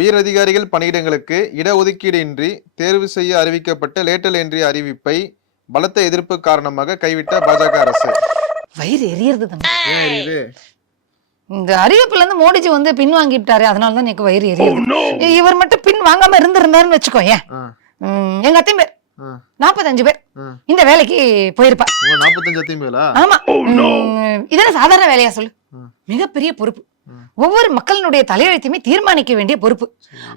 உயர் அதிகாரிகள் பணியிடங்களுக்கு இடஒதுக்கீடு இன்றி தேர்வு செய்ய அறிவிக்கப்பட்ட லேட்டல் என்ட்ரி அறிவிப்பை பலத்த எதிர்ப்பு காரணமாக கைவிட்ட பாஜக அரசு. வயிறு எரியறது தம்பி. ஏன் எரியுது? இந்த அறிவிப்புல இருந்து மோடிஜி வந்து பின் வாங்கிட்டாரு, அதனாலதான் எனக்கு வயிறு எரியுது. இவர் மட்டும் பின் வாங்காம இருந்திருந்தாருன்னு வச்சுக்கோ. ஏன் எங்க அத்தையும் பேர் 45 பேர் இந்த வேலைக்கு போயிருப்பா. 45 அத்தையும் பேரா? ஆமா. இதெல்லாம் சாதாரண வேலையா சொல்லு? மிகப்பெரிய பொறுப்பு. ஒவ்வொரு மக்களினுடைய தலையெழுத்தையுமே தீர்மானிக்க வேண்டிய பொறுப்பு.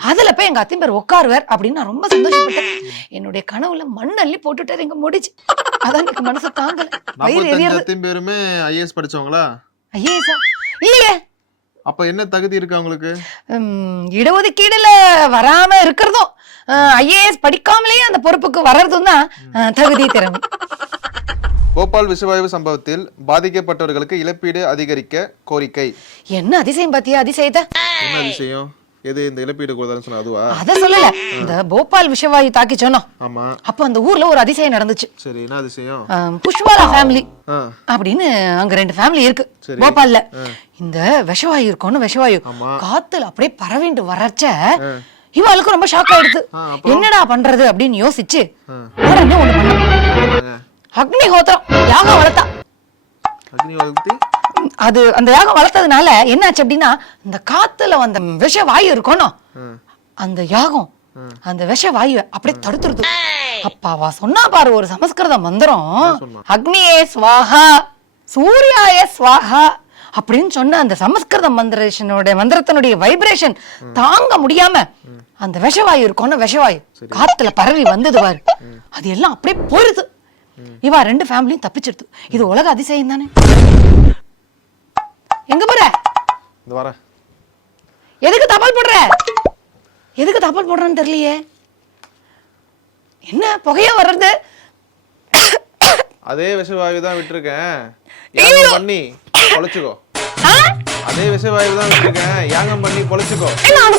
அதுல போய் எங்க அத்திம்பேர் உட்காருவார் அப்படின்னு நான் ரொம்ப சந்தோஷப்பட்டேன். என்னுடைய கனவுல மண் அள்ளி போட்டுட்டாரு எங்க முடிச்சு. அதான் எனக்கு மனசு தாங்கல. வயிறு எரியறது. அத்திம்பேருமே ஐஏஎஸ் படிச்சவங்களா? ஐஏஎஸ்ஸா? இல்லையே. அப்ப என்ன தகுதி இருக்கு அவங்களுக்கு? இடஒதுக்கீடுல வராம இருக்கிறதும் ஐஏஎஸ் படிக்காமலேயே அந்த பொறுப்புக்கு வர்றதும் தான் தகுதி திறமை. போபால் விஷவாயு சம்பவத்தில் பாதிக்கப்பட்டவர்களுக்கு இழப்பீடு அதிகரிக்க கோரிக்கை. என்ன அதிசயம் பாத்தியா? அதிசயத்தை என்ன அதிசயம்? எது இந்த இழப்பீடு கொடுத்தாருன்னு சொன்ன அதுவா? அத சொல்லல, இந்த போபால் விஷவாயு தாக்கி சொன்னோம். ஆமா. அப்ப அந்த ஊர்ல ஒரு அதிசயம் நடந்துச்சு. சரி, என்ன அதிசயம்? புஷ்வாலா ஃபேமிலி அப்படின்னு அங்க 2 ஃபேமிலி இருக்கு போபால்ல. இந்த விஷவாயு இருக்கும்னு விஷவாயு காத்துல அப்படியே பரவிண்டு வரச்ச இவளுக்கு ரொம்ப ஷாக் ஆயிடுது. என்னடா பண்றது அப்படின்னு யோசிச்சு உடனே ஒண்ணு பண்ண, அக்னிஹோத்திரம் யாகம் வளர்த்தா. அது அந்த யாகம் வளர்த்ததுனால என்னாச்சு அப்படின்னா, இந்த காத்துல வந்த விஷ வாயு இருக்கணும், அந்த யாகம் அந்த விஷ வாயு அப்படியே தடுத்துருது. அப்பாவா சொன்னா பாரு ஒரு சமஸ்கிருத மந்திரம், அக்னியே ஸ்வாஹா சூர்யாய ஸ்வாஹா அப்படின்னு சொன்ன அந்த சமஸ்கிருத மந்திரத்தினுடைய வைப்ரேஷன் தாங்க முடியாம அந்த விஷவாயு இருக்கணும் விஷவாயு காத்துல பரவி வந்தது பாரு, அது எல்லாம் அப்படியே போயிருது. இவா 2 ஃபேமிலியும் தப்பிச்சிடுது. இது உலக அதிசயம் தானே. எங்க போற? இந்த வர. எதுக்கு தபால் போடுற? எதுக்கு தபால் போடுறன்னு தெரியலையே. என்ன புகையா வர்றது? அதே விஷவாயு தான் விட்டுருக்கேன், யாகம் பண்ணி பொழைச்சுக்கோ. அதே விஷவாயு தான் விட்டுருக்கேன், யாகம் பண்ணி பொழைச்சுக்கோ. நான்